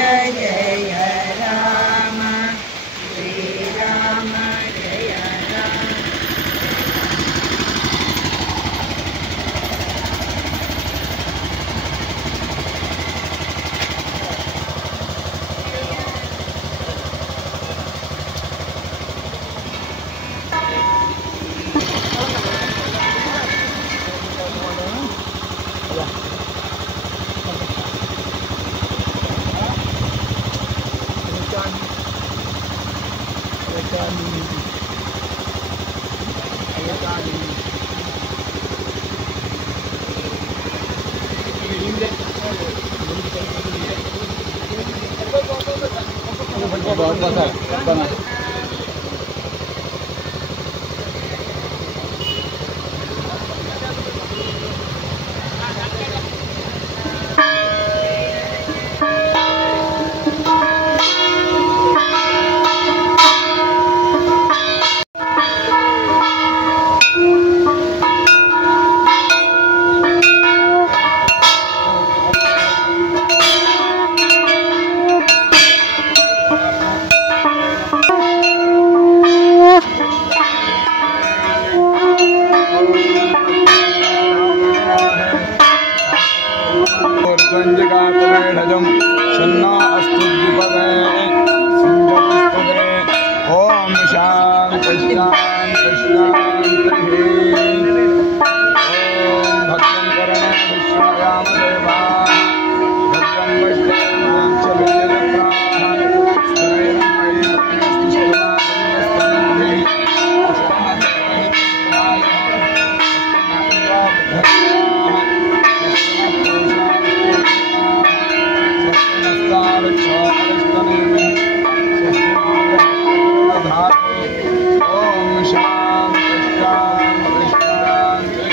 जय राम श्री राम जय राम। ओम शांति शांति शांति। ओम भद्रं कर्णे विश्वयाम देवा भद्रं पश्येमां च ओम शांति शांति शांति।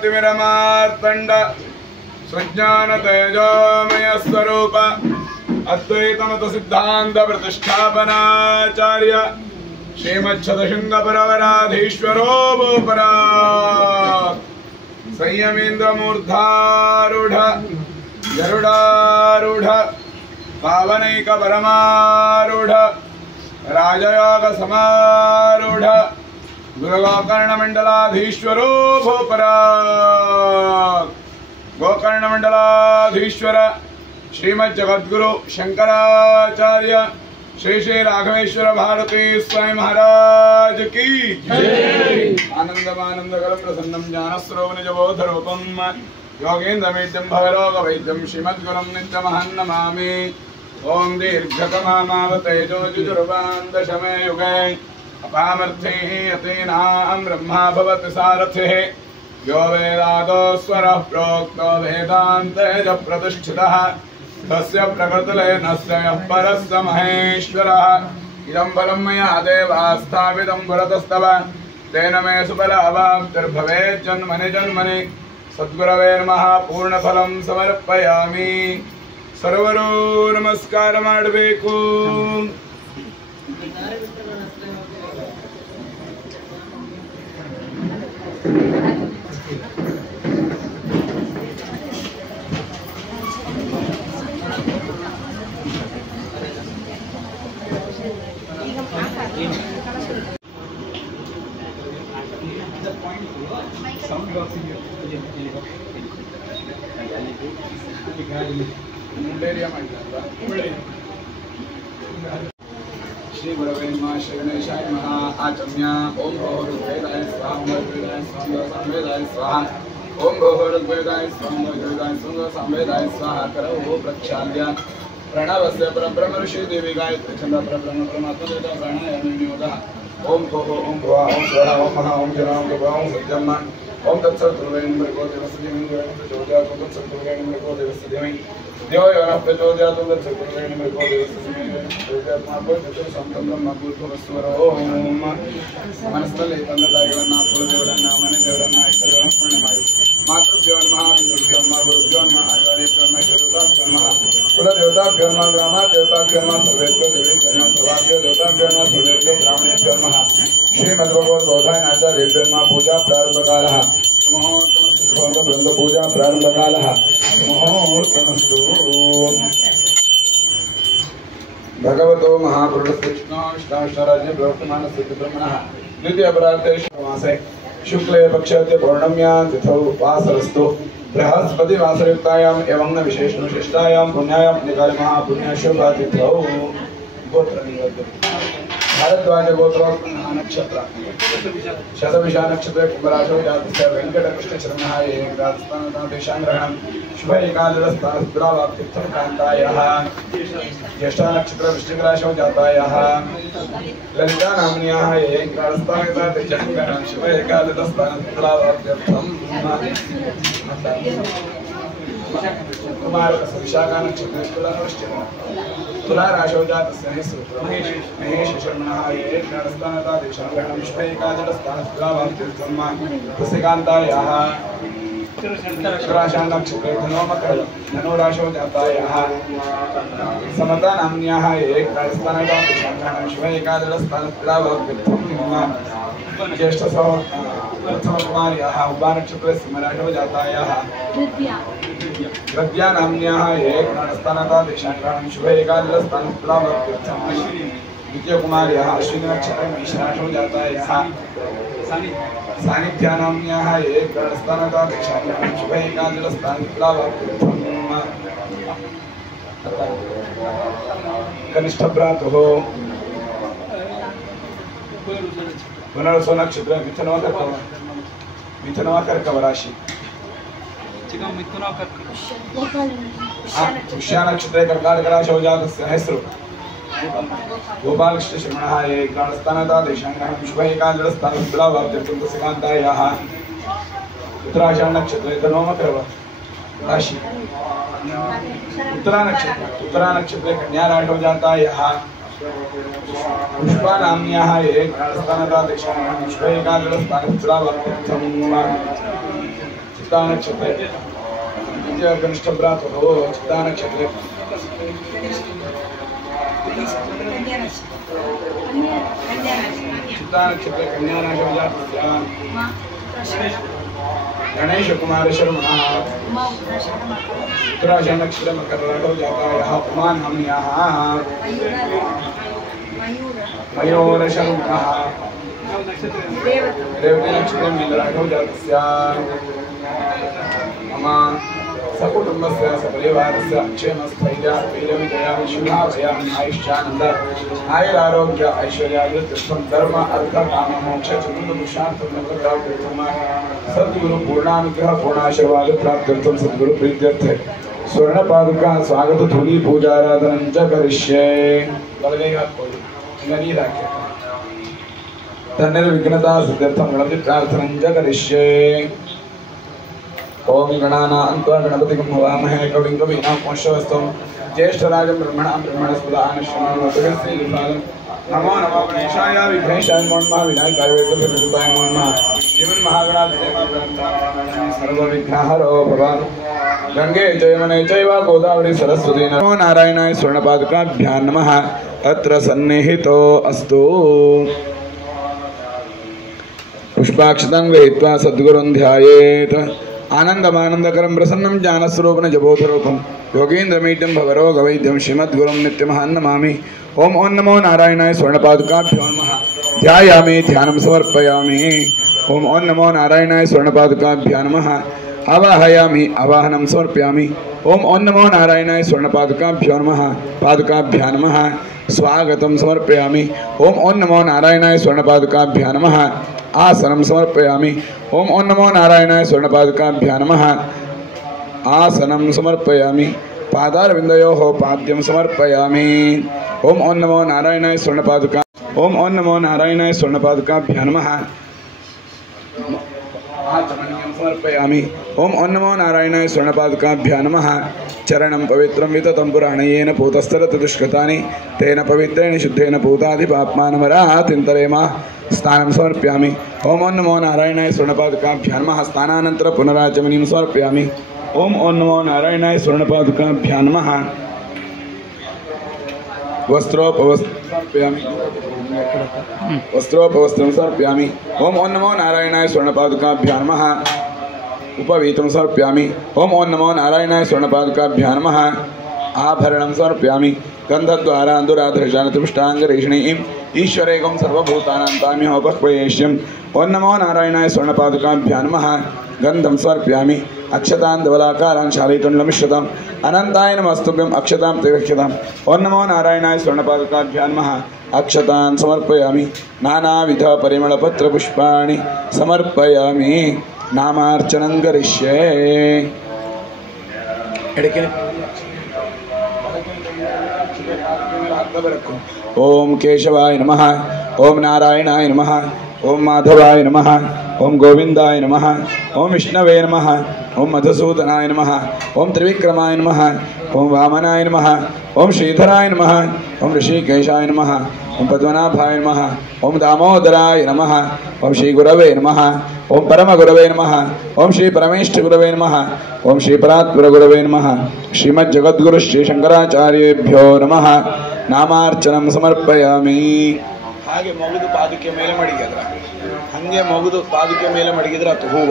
अज्ञानतिमिरमार्तण्ड स्वज्ञान तेजोमय स्वरूप अद्वैतमत सिद्धांत प्रतिष्ठापनाचार्य श्रीमच्छदशृंगपरवराधीश्वरो भूपरा संयमेन्द्र मूर्धारूढ़ गरुडारूढ़ पावनैक परमारूढ़ राजयोग समारूढ़ गुरुगोकर्णमंडलाधीश्वरो भूपराग गोकर्णमंडलाधीश्वर श्रीमज्जगद्गुरु शंकराचार्य श्री श्री राघवेश्वर भारती स्वामी महाराज की आनंदमानंदकल प्रसन्नं ज्ञानस्रवनिजबोधरूपं योगेन्द्रमेद्यं भवरोग वैद्यं श्रीमद्गुरुं नित्यमहं नमामि। ओं दीर्घतमामावतेजोजुर्वान्दशमे युगे अपामर्थैः यतीनां ब्रह्मा भवति सारथिः यो वेदादो स्वरः प्रोक्तो वेदान्तेज प्रतिष्ठितः तस्य प्रकृतिलेनस्य यः परस्य महेश्वरः इदं बलं मया देवास्थापितं पुरतस्तव तेन मे सुफलावाप्तिर्भवेत् जन्मनि जन्मनि सद्गुरवे नमः पूर्णफलं समर्पयामि। सर्वರೂ नमस्कार ಮಾಡಬೇಕು। श्री गुरवे नमः श्री गणेशाय नमः आचम्य ओम भोः ऋग्वेदाय स्वाहा ओम ऋग्वेदाय स्वाहा सामवेदाय स्वाहा ओम भोः ऋग्वेदाय स्वाहा ऋग्वेदाय स्वाहा सामवेदाय स्वाहा करो प्रक्षाल्य प्रणवस्य परब्रह्म ऋषि देवी गायत्री छंद परब्रह्म परमात्मा देवता प्राणायाम नियोगः ओम भोः ओम भुवः ओम स्वरः ओम महा ओम जनां देवः ओम सत्यम् ओम तत्सर्ववेन्द्रको देवस्य धीमहि प्रचोदयात् ओम तत्सर्ववेन्द्रको देवस्य धीमहि देवो योनः प्रचोदयात् ओम तत्सर्ववेन्द्रको देवस्य धीमहि प्रचोदयात् मार्गो संतंत्रं मग्गुर्भवस्वरो ओम मनस्सಲ್ಲಿ ತಂದೆ ತಾಯಿಗಳನ್ನ ಕುಲದೇವರನ್ನ ಮನೆ ದೇವರನ್ನ ಇಷ್ಟಗಳನ್ನು ಸ್ಮರಣೆ ಮಾಡಿ ಮಾತೃಭ್ಯೋ ನಮಃ ಪಿತೃಭ್ಯೋ ನಮಃ ಗುರುಭ್ಯೋ ನಮಃ ಆಚಾರ್ಯಭ್ಯೋ ನಮಃ ಶ್ರೀದೇವತಾಭ್ಯೋ ನಮಃ ಕುಲದೇವತಾಭ್ಯೋ ನಮಃ ಗ್ರಾಮ ದೇವತಾಭ್ಯೋ ನಮಃ ಸರ್ವೇಭ್ಯೋ ದೇವೇಭ್ಯೋ ನಮಃ ಸರ್ವಾಭ್ಯೋ ದೇವತಾಭ್ಯೋ ನಮಃ ಸರ್ವೇಭ್ಯೋ ಬ್ರಾಹ್ಮಣೇಭ್ಯೋ ನಮಃ श्रीमद्भगवद्बोधायन आचार्येभ्यो नमः पूजा प्रारंभकालः मुहूर्तमस्तु वृंद पूजा प्रारंभकालः मुहूर्तमस्तु भगवतो महापुरुषकृष्णाष्टाष्टराज्य प्रवर्तमानस्य ब्रह्मणः द्वितीय अपराधे मासे शुक्ले पक्षस्य पौर्णम्यां तिथौ वासरस्तु बृहस्पति वासरयुक्तायां एवं विशेषण विशिष्टायां पुण्यायां निकाल महापुण्यशुभतिथौ गोत्र भारद्वाज गोत्र नक्षत्र शतभिषा नक्षत्र कुंभराशौ जातस्य वेंकटकृष्णशर्मः एक राजस्थान देशांग्रहणं शुभ एकादशस्थानस्त्रावाप्तिर्थं कान्तायाः ज्येष्ठा नक्षत्र वृश्चिकराशौ जातायाः ललिता नाम्न्याः एक राजस्थान देशांग्रहणं शुभ एकादशस्थानस्त्रावाप्त्यर्थं कुमार विशाखा नक्षत्र तुला राशौ जातस्य महेश शर्मणः एक राजस्थानता देशांग्रहणं शुभ एकादशस्थानस्त्रावाप्त्यर्थं तस्यकान्तायाः शुक्राशा नक्षत्रे धनुराशौ जातायाः समता नाम्न्याः एक राजस्थानता देशांग्रहणं शुभ एकादशस्थानस्त्रावाप्त्यर्थं ज्येष्ठ प्रथमकुमार्याः उपानक्षत्रे सिंहराशौ जातायाः गद्या नाम्न्याः एक राजस्थानता देशांग्रहणं शुभ एकादशस्थानस्त्रावाप्त्यर्थं द्वितीयकुमार्याः अश्विनी नक्षत्रे मेषराशौ जातायाः सानिध्या नाम्न्याः एक राजस्थानता देशांग्रहणं शुभ एकादशस्थानस्त्रावाप्त्यर्थं कनिष्ठ भ्रातुः पुनर्वसु नक्षत्र मिथुनवा कर्कव राशि पुष्य नक्षत्रे कर्काटक राशौ जातस्य हेसरु गोपालकृष्ण शर्मणः एक राजस्थानता देशांग्रहणं शुभ एकादशस्थानस्त्रावाप्त्यर्थं तस्यकान्तायाः उत्तराषाढ नक्षत्रे धनुमकरव राशि उत्तरा नक्षत्रे कन्या राशौ जातायाः पुष्पा नाम्न्याः एक राजस्थानता देशांग्रहणं शुभ एकादशस्थानस्त्रावाप्त्यर्थं चित्ता नक्षत्रे द्वितीय कनिष्ठ भ्रातुः चित्ता नक्षत्रे चित्ता नक्षत्रे कन्या राशौ जातस्य गणेश कुमार शर्मणः उत्तराषाढ नक्षत्र मकर राशौ जातायाः उमा नाम्न्याः मयोरशरुणः रेवती नक्षत्रं मीनराशौ जातस्य मम सकुटुम्बस्य सपरिवारस्य क्षेमस्थैर्य वीरविजय शुभाभय आयुष्यानन्द आयुरारोग्य ऐश्वर्यादित्यर्थं धर्म अर्थ काम मोक्ष चतुर्दपुरुषार्थं सद्गुरु पूर्णानुग्रह पूर्णाशीर्वाद प्राप्त्यर्थं सद्गुरु प्रीत्यर्थे स्वर्ण पादुका स्वागत धूली पूजाराधनं च करिष्ये बलगैः नीराख्य तन्निर्विघ्नता सिद्ध्यर्थं गणपति प्रार्थनं च करिष्ये ओम गणानां त्वा गणपतिं हवामहे कविं कवीनामुपमश्रवस्तुं ज्येष्ठराजं ब्रह्मणां नमो नमो गणेशाय विघ्नेशाय नमो नमः विनायकाय वेदविद्याय नमो नमः श्रीमन् महागणाधिपतये सर्वविघ्नहरो भव गंगे जयमने चैव गोदावरी सरस्वती नमो नारायणाय स्वर्णपादुकाभ्यां नमः अत्र सन्निहितो अस्तु पुष्पाक्षतं गृहीत्वा सद्गुरुं ध्यायेत् आनंदमानंदकरं प्रसन्नं ज्ञानस्वरूपं जबोधरूपं योगीन्द्रमीड्यं भवरोगवैद्यं श्रीमद्गुरुं नित्यमहं नमामि ओम नमो नारायणाय स्वर्णपादुकाभ्यो नमः ध्यायामि ध्यानं समर्पयामि ओम नमो नारायणाय स्वर्णपादुकाभ्यो नमः आवाहयामि आवाहनं समर्पयामि ओम नमो नारायणाय स्वर्णपादुकाभ्यो नमः पादुकाभ्यो नमः स्वागतं समर्पयामि ओम नमो नारायणाय स्वर्णपादुकाभ्यो नमः आसनं समर्पयामि ओम नमो नारायणाय स्वर्णपादुकाभ्यो नमः आसनं समर्पयामि पादारविन्दयोः पाद्यं समर्पयामि ओम नमो नारायणाय स्वर्णपादुका ओम नमो नारायणाय स्वर्णपादुकाभ्यो नमः आचमनीयं समर्पयामि ओम नमो नारायणाय स्वर्णपादुकाभ्यो नमः चरणं पवित्रं विततं पुराणयेन पूतस्तरतदुष्कृतानि तेन पवित्रेण शुद्धेन पूतादिपाप्मानमरातिन्तरेम स्नानं समर्पयामि ओम नमो नारायणाय स्वर्णपादुकाभ्यो नमः स्नानानन्तरं पुनराचमनीं समर्पयामि ओम नमो नारायणाय स्वर्णपादुकाभ्यो नमः वस्त्रोपवस्त्रं समर्पयामि ओम नमो नारायणाय स्वर्णपादुकाभ्यो नमः उपवीतं समर्पयामि ओम नमो नारायणाय स्वर्णपादुकाभ्यो नमः आभरणं समर्पयामि गन्धद्वारान्दुराधरजानतुष्टाङ्गरेषणीम् ईश्वरेकं सर्वभूतानां ताम्योपक्वयेष्यम् ओम नमो नारायणाय स्वर्णपादुकाभ्यो नमः गन्धं समर्पयामि अक्षतान् धवलाकारान् शालीतुण्डमिश्रितम् अनन्ताय नमस्तुभ्यम् अक्षतां तिरक्षताम् ओम नमो नारायणाय स्वर्णपादुकाभ्यो नमः अक्षतान् समर्पयामि नानाविध परिमलपत्रपुष्पाणि समर्पयामि नामार्चनं करिष्ये ओम केशवाय नमः ओम नारायणाय नमः ओम माधवाय नमः ओम गोविंदाय नमः ओम विष्णवे नमः ओम मधुसूदनाय नमः ओम त्रिविक्रमाय नमः ओम वामनाय नमः ओम श्रीधराय नमः ओम ऋषिकेशाय नमः ओम पद्मनाभाय नमः ओम दामोदराय नमः ओम श्री गुरवे नमः ओम परम गुरवे नमः ओम श्री परमेष्ठ गुरवे नमः ओम श्री परात्पर गुरवे नमः श्रीमज्जगद्गुरु श्री शंकराचार्येभ्यो नमः नामार्चनं समर्पयामि ಹಾಗೆ ಮಗುದು ಪಾದಕ್ಕೆ ಮೇಲೆ ಮಡಗಿದ್ರ ಹಂಗೆ ಮಗುದು ಪಾದಕ್ಕೆ ಮೇಲೆ ಮಡಗಿದ್ರೆ ಅದು ಹೂವ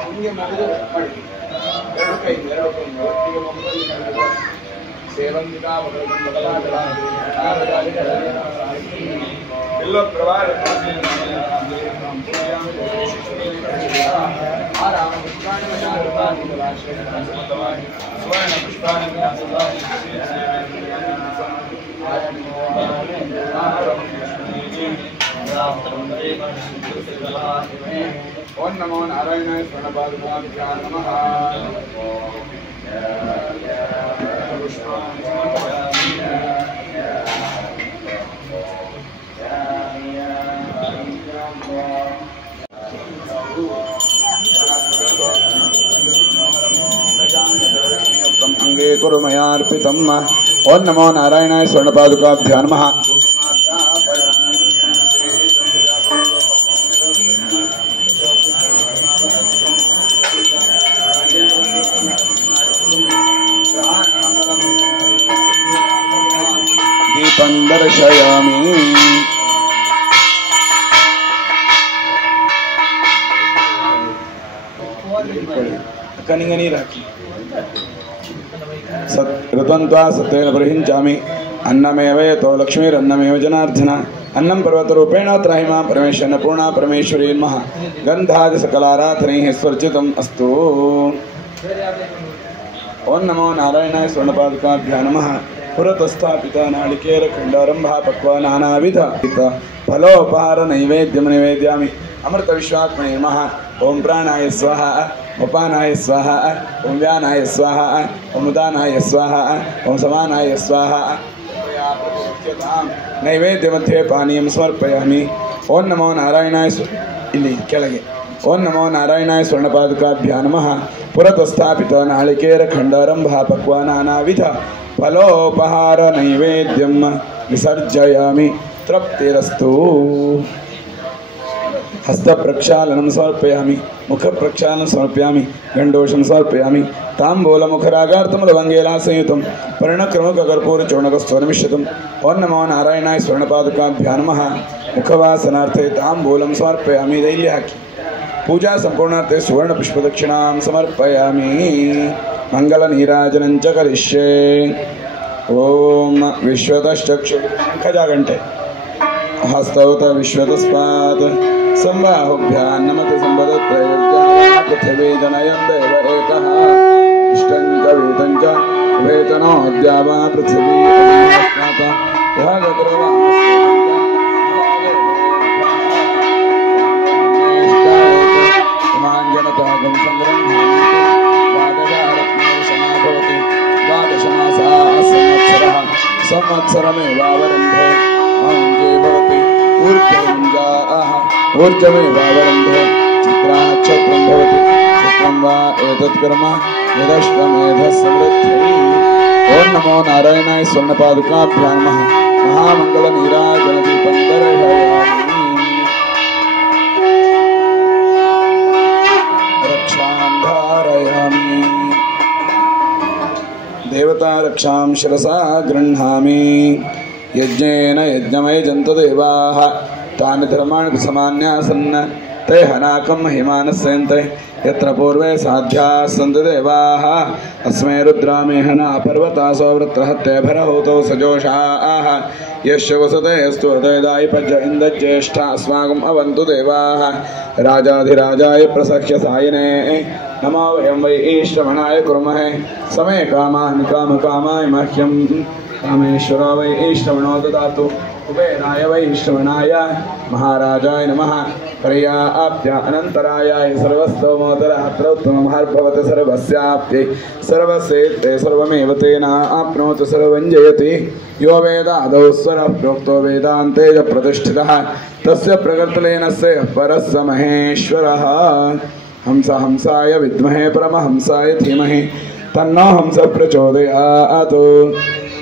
ಹಂಗೆ ಮಗುದು ಮಡಗಿ ಎರಡು ಕೈ ಒಟ್ಟಿಗೆ ಮಗುದು ಸೇವಂತಿಕಾ ಎಲ್ಲ ಪ್ರವಾಹ ओम नमो नारायणाय स्वर्णपादुकाभ्यो नमः अंगे कुरु मयार्पितम् ओम नमो नारायणाय स्वर्णपादुकाभ्यो नमः दीपं दर्शयामि कनिंग नहीं रखी ऋतंत्वा सत्येन प्रहिंचामि अन्नमेव यतो लक्ष्मीरन्नमेव जनार्दन अन्नं पर्वतरूपेण त्राहि मां परमेश्वर अन्नपूर्णा परमेश्वरी नमः गन्धादि सकलाराधनैः स्वर्जितम् अस्तु। ओं नमो नारायणाय स्वर्णपादुकाभ्यां नमः। पुरतस्थापिता नारिकेलखण्डारम्भा पक्वा नानाविध फलोपहार नैवेद्यं निवेदयामि। अमृत विश्वात्मने नमः। ओं प्राणाय स्वाहा उपानाय स्वाहा ओं व्यानाय स्वाहा ओं उदानाय स्वाहा ओं समानाय स्वाहा। नैवेद्य मध्ये पानीयं समर्पयामि। ओं नमो नारायणाय इल्ली केळगे ओं नमो नारायणाय स्वर्णपादुकाभ्यां नमः। पुरतस्थापित नारिकेलखण्डारम्भा पक्वा नानाविध फलोपहार नैवेद्यं विसर्जयामि। तृप्तिरस्तु। हस्तप्रक्षालनं समर्पयामि। मुखप्रक्षालनं समर्पयामि। गण्डोषं समर्पयामि। ताम्बूलमुखरागार्थं लवङ्गेलासंयुतं पर्णक्रमुककर्पूरचूर्णकस्त्वनिमिश्रितम्। ओं नमो नारायणाय स्वर्णपादुकाभ्यां नमः। मुखवासनार्थे ताम्बूलं समर्पयामि। दैल्य हाकि पूजा संपूर्णार्थे सुवर्णपुष्पदक्षिणां समर्पयामि। मंगलनीराजनं च करिष्ये। ओं विश्वतश्चक्षुर्खजागण्टे हस्तौत विश्वतस्मात् संबाहुभ्यां नमते संवदत्रयज्ञाः पृथिवी जनयं देव एकः इष्टं च वेदं च वेतनोऽद्या वा पृथिवी अस्मात् इमाञ्जनतागं संग्रह्णामि। द्वादशमासाः संवत्सरः संवत्सरमेवावरम्भे मौञ्जे भवति ऊर्जमेवावरम्भे चित्राक्षत्रं भवति चित्रं वा एतत्कर्म यदष्टमेधः समृद्ध्यै। ओं नमो नारायणाय स्वर्णपादुकाभ्यां नमः। महामङ्गलनीराजनदीपं दर्शयामि। रक्षां धारयामि। देवता रक्षां शिरसा गृह्णामि। यज्ञेन यज्ञमयजन्त देवाः तानि धर्माणि समान्यासन् ते हनाकं महिमानस्यन्ते यत्र पूर्वे साध्याः सन्ति देवाः अस्मै रुद्रामेहना पर्वतासो वृत्रहत्यभरहोतौ सजोषाः यस्य वसते अस्तु हृदयदायि पज्ज इन्दज्येष्ठा अस्माकम् अवन्तु देवाः राजाधिराजाय प्रसख्य सायिने नमो वयं वै ईश्वरमणाय कुर्महे समे कामान् कामकामाय मह्यं कामेश्वर वै ईश्वरो ददातु कुबेराय वै ईश्वरणाय महाराजाय नमः पर्याप्त्य अनन्तरायाय सर्वस्तोमोदरात्रोत्तममहर्भवति सर्वस्याप्त्यै सर्वसेत्ते सर्वमेव तेन आप्नोति सर्वं जयति यो वेदादौ स्वरः प्रोक्तो वेदान्ते च प्रतिष्ठितः तस्य प्रकृतिलेनस्य परस्य महेश्वरः हंसाय विद्महे परमहंसाय धीमहि तन्नो हंस प्रचोदयात्।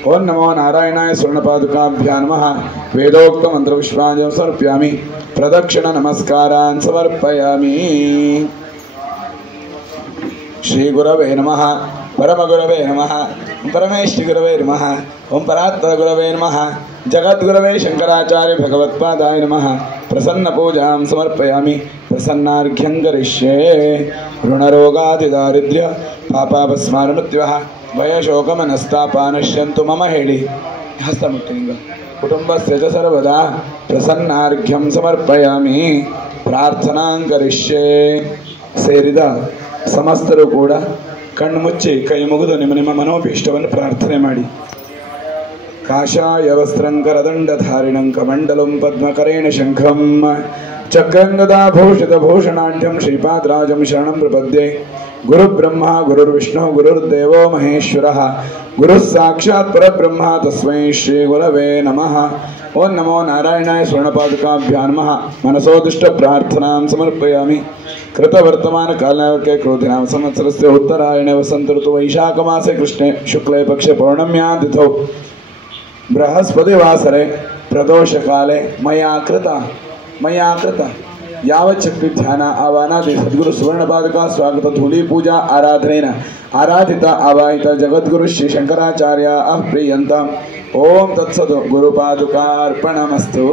ओं नमो नारायणाय स्वर्णपादुकाभ्यां नमः। वेदोक्त मंत्रपुष्पाञ्जलिं समर्पयामि। प्रदक्षिण नमस्कारान् समर्पयामि। श्री गुरवे नमः। परमगुरवे नमः। परमेश्वरी गुरवे नमः। ओं परात्पर गुरवे नमः। जगद्गुरवे शंकराचार्य भगवत्पादाय नमः। प्रसन्न पूजां समर्पयामि। प्रसन्नार्घ्यं करिष्ये। ऋणरोगादिदारिद्र्य पापापस्मारमृत्युः भयशोकमनस्तापानश्यन्तु मम हेळि हस्तमुट्टिनिंग कुटुंबस्य च सर्वदा प्रसन्नार्घ्यं समर्पयामि। प्रार्थनां करिष्ये। ಸೇರಿದ ಸಮಸ್ತರು ಕೂಡ ಕಣ್ಣು ಮುಚ್ಚಿ ಕೈ ಮುಗಿದು ನಿಮ್ಮ ನಿಮ್ಮ ಮನೋಭೀಷ್ಟವನ್ನು ಪ್ರಾರ್ಥನೆ ಮಾಡಿ. ಕಾಷಾಯ ವಸ್ತ್ರಂ ಕರದಂಡಧಾರಿಣಂ ಕಮಂಡಲಂ ಪದ್ಮಕರೇಣ ಶಂಖಂ ಚಕ್ರಂ ಗದಾಭೂಷಿತಭೂಷಣಾಢ್ಯಂ ಶ್ರೀಪಾದರಾಜಂ ಶರಣಂ ಪ್ರಪದ್ಯೆ. ಗುರುಬ್ರಹ್ಮ ಗುರುರ್ವಿಷ್ಣು ಗುರುರ್ದೇವೋ ಮಹೇಶ್ವರಃ ಗುರುಃ ಸಾಕ್ಷಾತ್ ಪರಬ್ರಹ್ಮ ತಸ್ಮೈ ಶ್ರೀ ಗುರವೇ ನಮಃ. ಓಂ ನಮೋ ನಾರಾಯಣಾಯ ಸ್वर्णपादुकाभ्यां नमः. मनसोदिष्ट प्रार्थनां समर्पयामि. कृतवर्तमान कालके क्रोधिनाम संवत्सरस्य उत्तरायणे वसंत ऋतु वैशाख मासे कृष्णे शुक्ले पक्षे पौर्णम्यां तिथौ बृहस्पतिवासरे प्रदोष काले मया कृत यावच्छक्ति ध्यान आवानादि सद्गुरु सुवर्णपादुका स्वागत धूली पूजा आराधनेन आराधित आवाहित जगद्गुरु श्री शंकराचार्य प्रियंता. ओं तत्सत् गुरुपादुकार्पणमस्तु.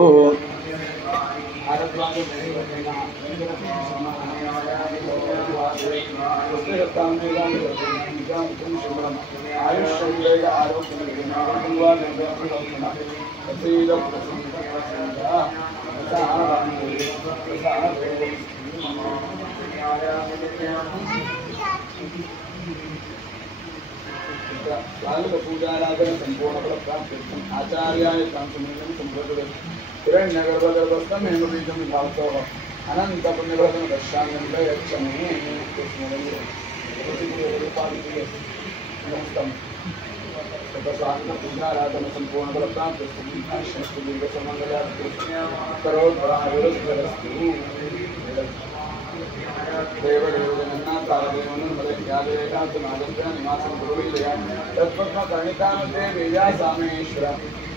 पूजाराधन संपूर्ण आचार्याय हिरण्यगर्भगर्भस्थं हेमबीजं भावतो अनंत पुण्यभद्रं दर्शयामि यच्छमि पूजाराधन संपूर्ण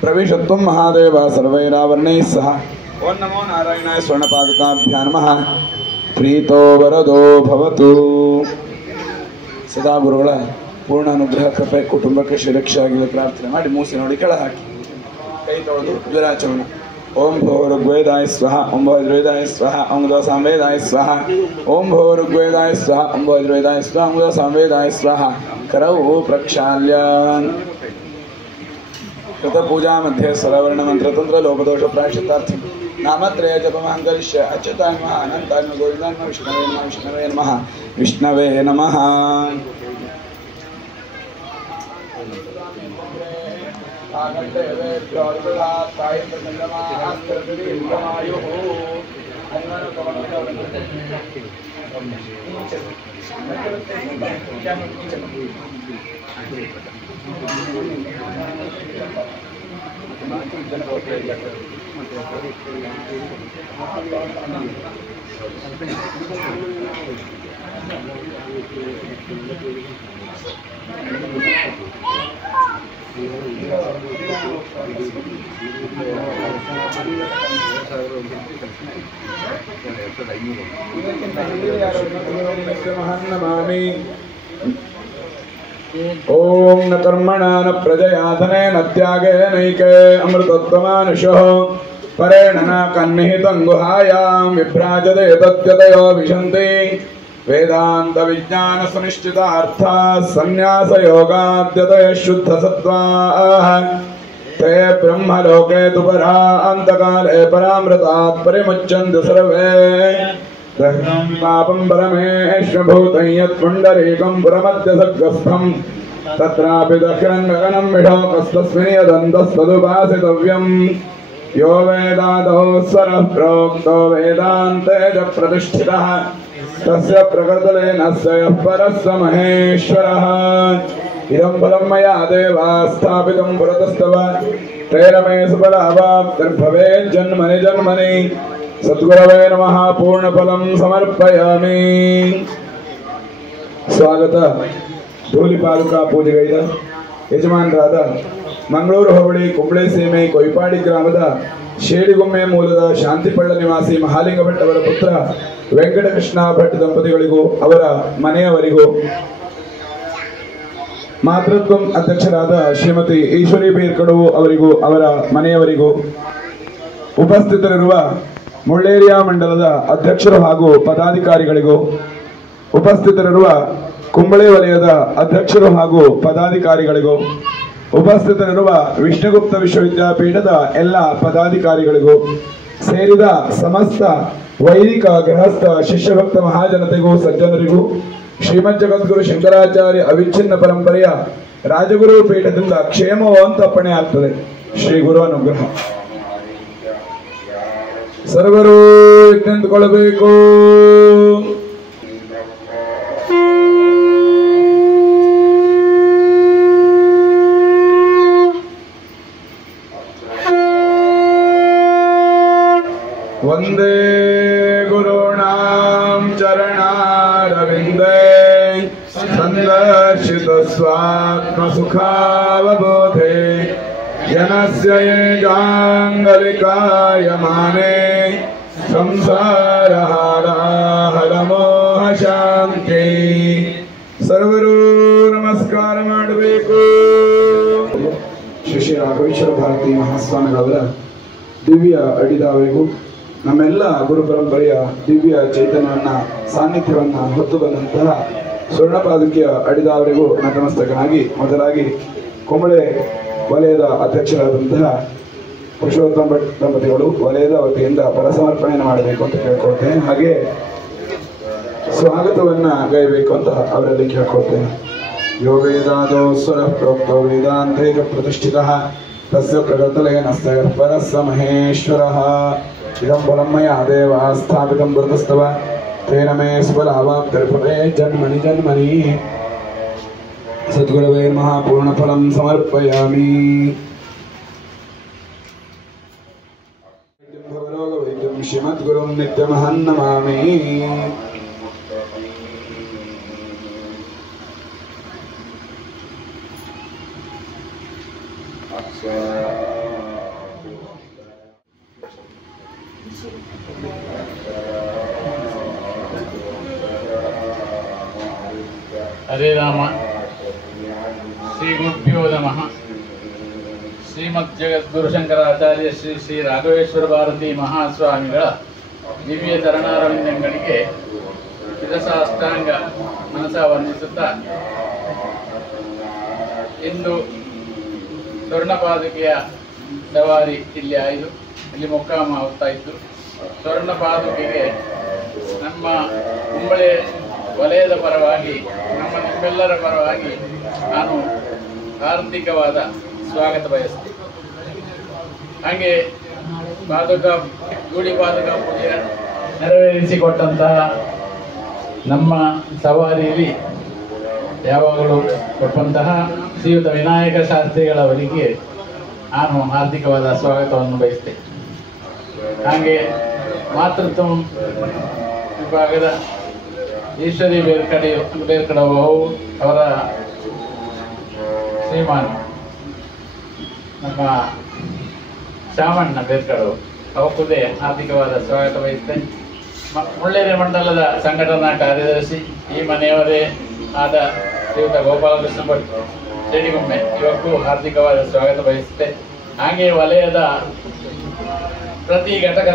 प्रविशत्वं महादेव सर्वैरावरणैः सह। ओं नमो नारायणाय स्वर्णपादुकाभ्यां नमः। प्रीतो वरदो भवतु। सदा गुरुಗಳ पूर्ण अनुग्रह कृपे कुटुंबಕ್ಕೆ ಶ್ರೀರಕ್ಷೆ ಆಗಲಿ ಪ್ರಾರ್ಥನೆ ಮಾಡಿ ಮೂಸಿ ನೋಡಿ ಕೆಳ ಹಾಕಿ ಕೈ ತೊಳೆದು ಜ್ವರಾಚಮನ। ओम भोरुग्वेदाय स्वाहा ओम भोरुग्वेदाय स्वाहा ओम सामवेदाय स्वाहा ओम भोरुग्वेदाय स्वाहा ओम भोरुग्वेदाय स्वाहा ओम सामवेदाय स्वाहा। करौ प्रक्षाल्य कृत पूजा मध्ये सरवर्ण मंत्र तंत्र लोपदोष प्रायश्चित्तार्थी नामत्रय जपमहं करिष्ये। अच्युताय नमः अनंताय नमः गोविन्दाय नमः विष्णवे नमः विष्णवे नमः। ओम न कर्मणा न प्रजया धनेन त्यागे नैके अमृतत्वमानुषः परेण न कन्निहितं गुहायां विभ्राजते तत्यतयो विशन्ति। वेदांत विज्ञान सुनिश्चितार्था संन्यास योगाद्यतयः शुद्ध सत्त्वाः ते ब्रह्मलोके तु परान्तकाले परामृतात् परिमुच्यन्ते सर्वे। पापं परमेश्वरभूतं यत्पुण्डरीकं पुरमध्यसर्गस्थं तत्रापि दक्षिणं विढोकस्तस्मिन् यदन्तस्तदुपासितव्यम्। यो वेदादौ स्वरः प्रोक्तो वेदान्ते च प्रतिष्ठितः तस्य प्रकृतिलेन स्वयं परस्य महेश्वरः। इदं फलं मया देवा स्थापितं पुरतस्तव तेन मे सुफलावाप्तिर्भवेत् जन्मनि जन्मनि। सद्गुरवे नमः पूर्णफलं समर्पयामि। स्वागत ಧೂಳಿಪಾಲುಕಾ ಪೂಜೆಗೈದ ಯಜಮಾನರಾದ ಮಂಗಳೂರು ಹೋಬಳಿ ಕುಂಬಳೆ ಸೀಮೆ ಕೊಯ್ಪಾಡಿ ಗ್ರಾಮದ ಶೇಡಿಗೊಮ್ಮೆ ಮೂಲದ ಶಾಂತಿಪಳ್ಳ ನಿವಾಸಿ ಮಹಾಲಿಂಗ ಭಟ್ ಅವರ ಪುತ್ರ ವೆಂಕಟಕೃಷ್ಣ ಭಟ್ ದಂಪತಿಗಳಿಗೂ ಅವರ ಮನೆಯವರಿಗೂ ಮಾತೃತ್ವ ಅಧ್ಯಕ್ಷರಾದ ಶ್ರೀಮತಿ ಈಶ್ವರಿ ಬೀರ್ಕಡು ಅವರಿಗೂ ಅವರ ಮನೆಯವರಿಗೂ ಉಪಸ್ಥಿತರಿರುವ ಮುಳ್ಳೇರಿಯಾ ಮಂಡಲದ ಅಧ್ಯಕ್ಷರು ಹಾಗೂ ಪದಾಧಿಕಾರಿಗಳಿಗೂ ಉಪಸ್ಥಿತರಿರುವ ಕುಂಬಳೆ ವಲಯದ ಅಧ್ಯಕ್ಷರು ಹಾಗೂ ಪದಾಧಿಕಾರಿಗಳಿಗೂ ಉಪಸ್ಥಿತರಿರುವ ವಿಷ್ಣುಗುಪ್ತ ವಿಶ್ವವಿದ್ಯಾಪೀಠದ ಎಲ್ಲ ಪದಾಧಿಕಾರಿಗಳಿಗೂ ಸೇರಿದ ಸಮಸ್ತ ವೈದಿಕ ಗೃಹಸ್ಥ ಶಿಷ್ಯಭಕ್ತ ಮಹಾಜನತೆಗೂ ಸಜ್ಜನರಿಗೂ ಶ್ರೀಮದ್ ಜಗದ್ಗುರು ಶಂಕರಾಚಾರ್ಯ ಅವಿಚ್ಛಿನ್ನ ಪರಂಪರೆಯ ರಾಜಗುರು ಪೀಠದಿಂದ ಕ್ಷೇಮವು ಅಂತ ಅಪ್ಪಣೆ ಆಗ್ತದೆ। ಶ್ರೀ ಗುರು ಅನುಗ್ರಹ ಸರ್ವರು ನಿಂತುಕೊಳ್ಳಬೇಕು। वंदे गुरूणां चरणारविन्दे सन्दर्शित स्वात्मसुखावबोधे जनस्य ये जाङ्गलिकायमाने संसारहाराहरमोह शान्ति। सर्वರೂ ನಮಸ್ಕಾರ ಮಾಡಬೇಕು। ಶ್ರೀ ಶ್ರೀ ರಾಘವೇಶ್ವರ ಭಾರತಿ ಮಹಾಸ್ವಾಮಿಗಳವರ ದಿವ್ಯ ಅಡಿದಾವರಿಗೂ ನಮ್ಮೆಲ್ಲ ಗುರು ಪರಂಪರೆಯ ದಿವ್ಯ ಚೈತನ್ಯವನ್ನ ಸಾನ್ನಿಧ್ಯವನ್ನ ಹೊತ್ತು ಬಂದಂತಹ ಸ್ವರ್ಣಪಾದಕಿಯ ಅಡಿದವರೆಗೂ ನತಮಸ್ತಕನಾಗಿ ಮೊದಲಾಗಿ ಕುಂಬಳೆ ವಲಯದ ಅಧ್ಯಕ್ಷರಾದಂತಹ ಪುರುಷೋತ್ತಮ ಭಟ್ ದಂಪತಿಗಳು ವಲಯದ ವತಿಯಿಂದ ಫಲಸಮರ್ಪಣೆಯನ್ನು ಮಾಡಬೇಕು ಅಂತ ಕೇಳ್ಕೊಳ್ತೇನೆ. ಹಾಗೆ ಸ್ವಾಗತವನ್ನ ಗೈಬೇಕು ಅಂತ ಅವರಲ್ಲಿ ಕೇಳ್ಕೊಳ್ತೇನೆ. ಯೋ ವೇದಾದೋ ಸ್ವರ ಪ್ರೋಕ್ತೋ ವೇದಾಂತೇಕ ಪ್ರತಿಷ್ಠಿತಃ ತಸ್ಯ ಪ್ರಗತಲಯನಸ್ಯ ಪರಸ್ಸ ಮಹೇಶ್ವರಃ ಇದಂ ಫಲಂ ಮಯಾ ದೇವ ಸ್ಥಾಪಿತಂ ವೃತಸ್ತವ ತೇನ ಮೇ ಸುಫಲಾವಾಪ್ತಿರ್ಭವೇ ಜನ್ಮನಿ ಜನ್ಮನಿ ಸದ್ಗುರವೇ ನಮಃ ಪೂರ್ಣಫಲಂ ಸಮರ್ಪಯಾಮಿ. ಭವರೋಗವೈದ್ಯಂ ಶ್ರೀಮದ್ಗುರುಂ ನಿತ್ಯಮಹಂ ನಮಾಮಿ. ಹರೇ ರಾಮ. ಶ್ರೀ ಗುರುಭ್ಯೋ ನಮಃ. ಶ್ರೀಮದ್ ಜಗದ್ಗುರು ಶಂಕರಾಚಾರ್ಯ ಶ್ರೀ ಶ್ರೀ ರಾಘವೇಶ್ವರ ಭಾರತಿ ಮಹಾಸ್ವಾಮಿಗಳ ದಿವ್ಯ ಚರಣಾರವಿಂದಗಳಿಗೆ ಶಿರಸಾಷ್ಟಾಂಗ ಮನಸ ವಂದಿಸುತ್ತಾ, ಇಂದು ಸ್ವರ್ಣಪಾದುಕೆಯ ಸವಾರಿ ಇಲ್ಲಿ ಮೊಕ್ಕಾಮ ಆಗ್ತಾ ಇತ್ತು. ಸ್ವರ್ಣಪಾದುಕೆಗೆ ನಮ್ಮ ಕುಂಬಳೆ ವಲಯದ ಪರವಾಗಿ, ನಿಮ್ಮೆಲ್ಲರ ಪರವಾಗಿ ನಾನು ಹಾರ್ದಿಕವಾದ ಸ್ವಾಗತ ಬಯಸ್ತೀನಿ. ಹಾಗೆ ಗೂಡಿ ಪಾದುಕಾ ಪೂಜೆ ನೆರವೇರಿಸಿಕೊಟ್ಟಂತಹ ನಮ್ಮ ಸವಾರಿಯಲ್ಲಿ ಯಾವಾಗಲೂ ಕೊಟ್ಟಂತಹ ಶ್ರೀಯುತ ವಿನಾಯಕ ಶಾಸ್ತ್ರಿಗಳವರಿಗೆ ನಾನು ಹಾರ್ದಿಕವಾದ ಸ್ವಾಗತವನ್ನು ಬಯಸ್ತೇನೆ. ಹಾಗೆ ಮಾತೃತ್ವ ವಿಭಾಗದ ಈಶ್ವರಿ ಬೇರ್ಕಡವು ಅವರ ಶ್ರೀಮಾನ್ ನಮ್ಮ ಶಾಮಣ್ಣ ಬೇರ್ಕಡವು ಅವಕ್ಕೂದೇ ಹಾರ್ದಿಕವಾದ ಸ್ವಾಗತ ಬಯಸ್ತೇನೆ. ಮುಳ್ಳೇರಿ ಮಂಡಲದ ಸಂಘಟನಾ ಕಾರ್ಯದರ್ಶಿ, ಈ ಮನೆಯವರೇ ಆದ ಶ್ರೀಯುತ ಗೋಪಾಲಕೃಷ್ಣ ಭಟ್ ಜಡಿಗೊಮ್ಮೆ, ಇವಕ್ಕೂ ಹಾರ್ದಿಕವಾದ ಸ್ವಾಗತ ಬಯಸುತ್ತೆ. ಹಾಗೆ ವಲಯದ ಪ್ರತಿ ಘಟಕ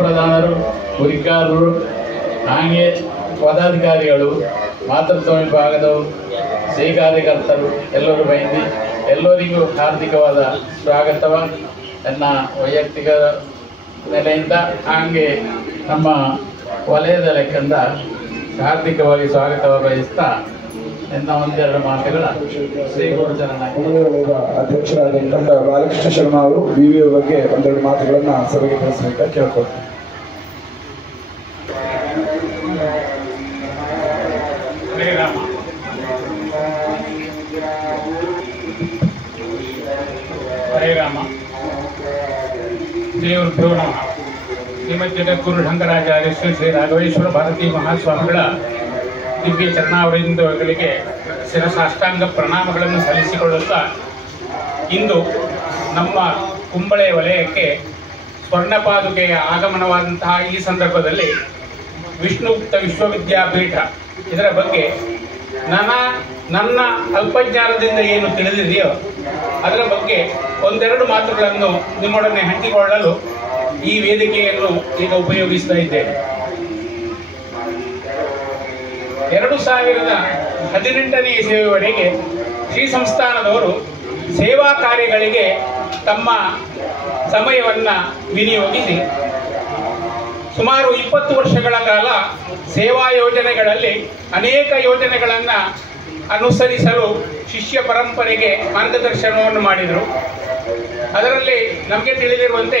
ಪ್ರಧಾನರು, ಹುರಿಕಾರರು, ಹಾಗೆ ಪದಾಧಿಕಾರಿಗಳು, ಮಾತೃತ್ವ ವಿಭಾಗದವರು, ಶ್ರೀ ಕಾರ್ಯಕರ್ತರು ಎಲ್ಲರೂ ಬೈದಿ ಎಲ್ಲರಿಗೂ ಹಾರ್ದಿಕವಾದ ಸ್ವಾಗತವ ನನ್ನ ವೈಯಕ್ತಿಕ ನೆಲೆಯಿಂದ, ಹಾಗೆ ನಮ್ಮ ವಲಯದ ಲೆಕ್ಕದಿಂದ ಹಾರ್ದಿಕವಾಗಿ ಸ್ವಾಗತವ ಬಯಸ್ತಾ ಎನ್ನ ಒಂದೆರಡು ಮಾತುಗಳ ಶ್ರೀ ಗುರುಚರಣ ಅಧ್ಯಕ್ಷರಾದಂತಹ ಬಾಲಕೃಷ್ಣ ಶರ್ಮಾ ಅವರು ವಿವಿ ಬಗ್ಗೆ ಒಂದೆರಡು ಮಾತುಗಳನ್ನ ಸಭೆಗೆ ತಿಳಿಸಬೇಕಾಗಿ ಕೇಳ್ಕೊಳ್ತೀನಿ. ಹರೇ ರಾಮ. ದೇವರುಭ್ಯೋ ನಮಃ. ಶ್ರೀಮದ್ ಜಗದ್ಗುರು ಶಂಕರಾಚಾರ್ಯ ಶ್ರೀ ಶ್ರೀ ರಾಘವೇಶ್ವರ ಭಾರತಿ ಮಹಾಸ್ವಾಮಿಗಳ ದಿವ್ಯ ಚರಣಾವರಿಂದಗಳಿಗೆ ಶಿರಸಾಷ್ಟಾಂಗ ಪ್ರಣಾಮಗಳನ್ನು ಸಲ್ಲಿಸಿಕೊಳ್ಳುತ್ತಾ, ಇಂದು ನಮ್ಮ ಕುಂಬಳೆ ವಲಯಕ್ಕೆ ಸ್ವರ್ಣಪಾದುಕೆಯ ಆಗಮನವಾದಂತಹ ಈ ಸಂದರ್ಭದಲ್ಲಿ ವಿಷ್ಣುಗುಪ್ತ ವಿಶ್ವವಿದ್ಯಾಪೀಠ ಇದರ ಬಗ್ಗೆ ನನ್ನ ಅಲ್ಪಜ್ಞಾನದಿಂದ ಏನು ತಿಳಿದಿದೆಯೋ ಅದರ ಬಗ್ಗೆ ಒಂದೆರಡು ಮಾತುಗಳನ್ನು ನಿಮ್ಮೊಡನೆ ಹಂಚಿಕೊಳ್ಳಲು ಈ ವೇದಿಕೆಯನ್ನು ಈಗ ಉಪಯೋಗಿಸ್ತಾ ಇದ್ದೇನೆ. 2018ನೇ ಇಸವಿಯವರೆಗೆ ಶ್ರೀ ಸಂಸ್ಥಾನದವರು ಸೇವಾ ಕಾರ್ಯಗಳಿಗೆ ತಮ್ಮ ಸಮಯವನ್ನು ವಿನಿಯೋಗಿಸಿ ಸುಮಾರು 20 ವರ್ಷಗಳ ಕಾಲ ಸೇವಾ ಯೋಜನೆಗಳಲ್ಲಿ ಅನೇಕ ಯೋಜನೆಗಳನ್ನು ಅನುಸರಿಸಲು ಶಿಷ್ಯ ಪರಂಪರೆಗೆ ಮಾರ್ಗದರ್ಶನವನ್ನು ಮಾಡಿದರು. ಅದರಲ್ಲಿ ನಮಗೆ ತಿಳಿದಿರುವಂತೆ